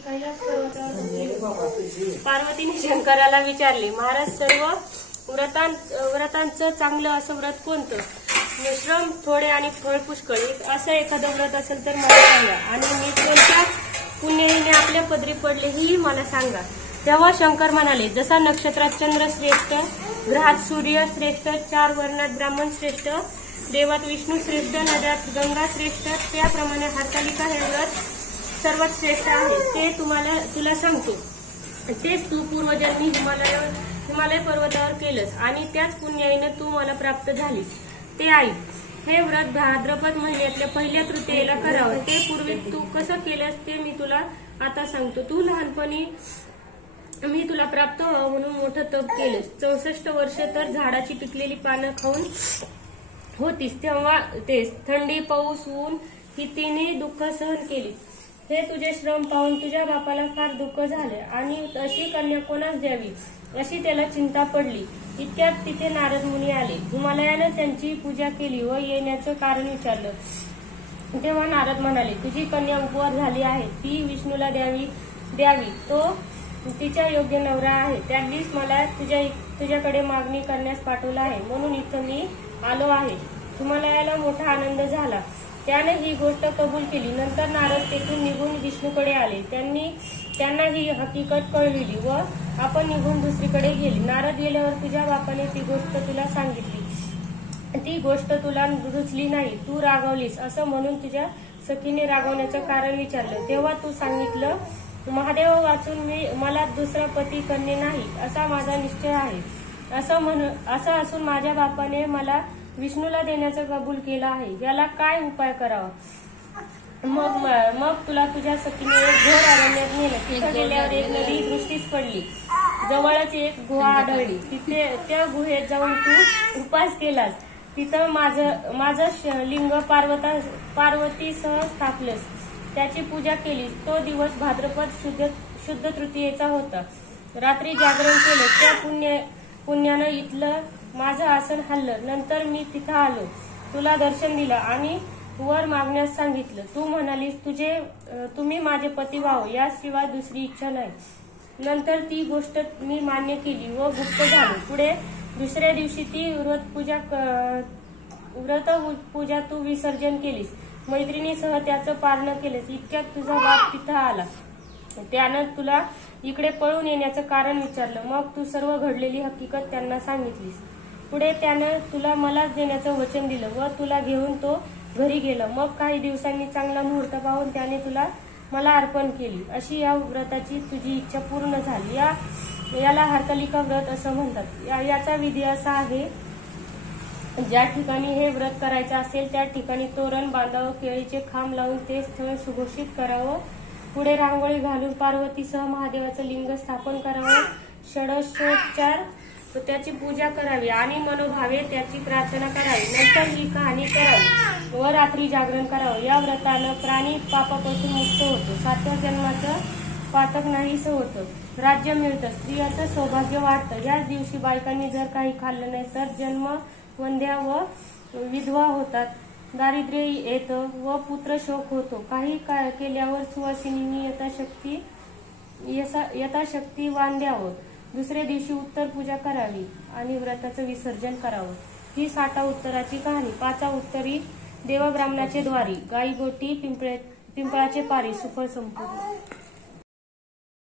कैलास पर्वतावर पार्वतीने शंकराला विचारले, महाराज सर्व व्रतांचं चांगलं असं व्रत कोणतं? श्रम थोडे आणि फळ पुष्कळ असं एखादं व्रत असेल तर मला सांगा, आणि मी कोणत्या पुण्याईने आपल्या पदरी पडले ही मला सांगा. तेव्हा शंकर म्हणाले, जसा नक्षत्रात चंद्र श्रेष्ठ, ग्रहात सूर्य श्रेष्ठ, 4 वर्णात ब्राह्मण श्रेष्ठ, देवात विष्णू श्रेष्ठ, नद्यात गंगा श्रेष्ठ, त्याप्रमाणे हरतालिका हे व्रत सर्वात श्रेष्ठ आहे. ते तुला सांगतो. तेच तू पूर्वजन्मी हिमालय पर्वतावर केलंस आणि त्याच पुण्याईनं तू मला प्राप्त झालीस. ते ऐक. हे व्रत भाद्रपद महिन्यातल्या पहिल्या तृतीयेला करावं. ते पूर्वी तू कसं केलंस ते मी तुला आता सांगतो. तू लहानपणी मी तुला प्राप्त व्हावं म्हणून मोठं तप केलंस. 64 वर्ष तर झाडाची पिकलेली पानं खाऊन होतीस. तेव्हा तेच थंडी, पाऊस, ऊन ही तिन्ही दुःख सहन केली. हे तुझे श्रम पाहून तुझ्या बापाला फार दुःख झाले आणि अशी कन्या कोणास द्यावी अशी त्याला चिंता पडली. इतक्यात तिथे नारद मुनी आले. हिमालयानं त्यांची पूजा केली व येण्याचं कारण विचारलं. तेव्हा नारद म्हणाले, तुझी कन्या उपवास झाली आहे. ती विष्णूला द्यावी. तो तिच्या योग्य नवरा आहे. त्यांनीच मला तुझ्याकडे मागणी करण्यास पाठवलं आहे, म्हणून इथं मी आलो आहे. हिमालयाला मोठा आनंद झाला. त्याने ही गोष्ट कबूल केली. नंतर नारद तेथून निघून विष्णूकडे आले. त्यांना ही हकीकत कळविली व आपण निघून दुसरीकडे गेली. नारद गेल्यावर तुझ्या बापाने ती गोष्ट तुला सांगितली. ती गोष्ट तुला रुचली नाही, तू रागावलीस असं म्हणून तुझ्या सखीने रागवण्याचं कारण विचारलं. तेव्हा तू सांगितलं, महादेव वाचून मला दुसरा पती कन्ये नाही असा माझा निश्चय आहे. असं असून माझ्या बापाने मला विष्णूला देण्याचं कबूल केलं आहे. याला काय उपाय करावा? मग तुला तुझ्या सखीने एक घोर अरण्यात नेलं. तिथं गेल्यावर एक नदी दृष्टीस पडली. जवळच एक गुहा आढळली. तिथे त्या गुहेत जाऊन तू उपास केलास. तिथं माझं लिंग पार्वतीसह स्थापलंस. त्याची पूजा केलीस. तो दिवस भाद्रपद शुद्ध तृतीयेचा होता. रात्री जागरण केलं. त्या पुण्यानं इथलं माझं आसन हल्लं. नंतर मी तिथं आलो. तुला दर्शन दिलं आणि वर मागण्यास सांगितलं. तू म्हणालीस, तुम्ही माझे पती व्हावं याशिवाय दुसरी इच्छा नाही. नंतर ती गोष्ट मी मान्य केली व गुप्त झालो. पुढे दुसऱ्या दिवशी ती व्रतपूजा तू विसर्जन केलीस. मैत्रिणीसह त्याचं पारणं केलंस. इतक्यात तुझा बाप तिथं आला. त्यानं तुला इकडे पळून येण्याचं कारण विचारलं. मग तू सर्व घडलेली हकीकत त्यांना सांगितलीस. पुढे त्यानं तुला मलाच देण्याचं वचन दिलं व तुला घेऊन तो घरी गेला. मग काही दिवसांनी चांगला मुहूर्त पाहून त्याने मला अर्पण केली. अशी या व्रताची तुझी इच्छा पूर्ण झाली. याला हरतालिका व्रत असं म्हणतात. याचा विधी असा आहे, ज्या ठिकाणी हे व्रत करायचं असेल त्या ठिकाणी तोरण बांधावं, केळीचे खांब लावून ते स्थळ सुघोषित करावं. पुढे रांगोळी घालून पार्वतीसह महादेवाचं लिंग स्थापन करावं. षोडशोपचार त्याची पूजा करावी आणि मनोभावे त्याची प्रार्थना करावी. नंतर ही कहाणी करावी व रात्री जागरण करावं. या व्रतानं प्राणी पापापासून मुक्त होतो. 7व्या जन्माचं पातक नाहीसं होतं. राज्य मिळतं. स्त्रियाचं सौभाग्य वाढतं. याच दिवशी बायकांनी जर काही खाल्लं नाही तर जन्म वंध्या व विधवा होतात. दारिद्र्य येतं व पुत्रशोक होतो. काही केल्यावर सुवासिनींनी यथाशक्ती वाण द्यावं. दुसऱ्या दिवशी उत्तर पूजा करावी आणि व्रताचं विसर्जन करावं. ही 6 उत्तराची कहाणी. 5 उत्तरी देवब्राह्मणाचे द्वारी, गाई गोटी, पिंपळाचे पारी, सुफळ संपूर्ण.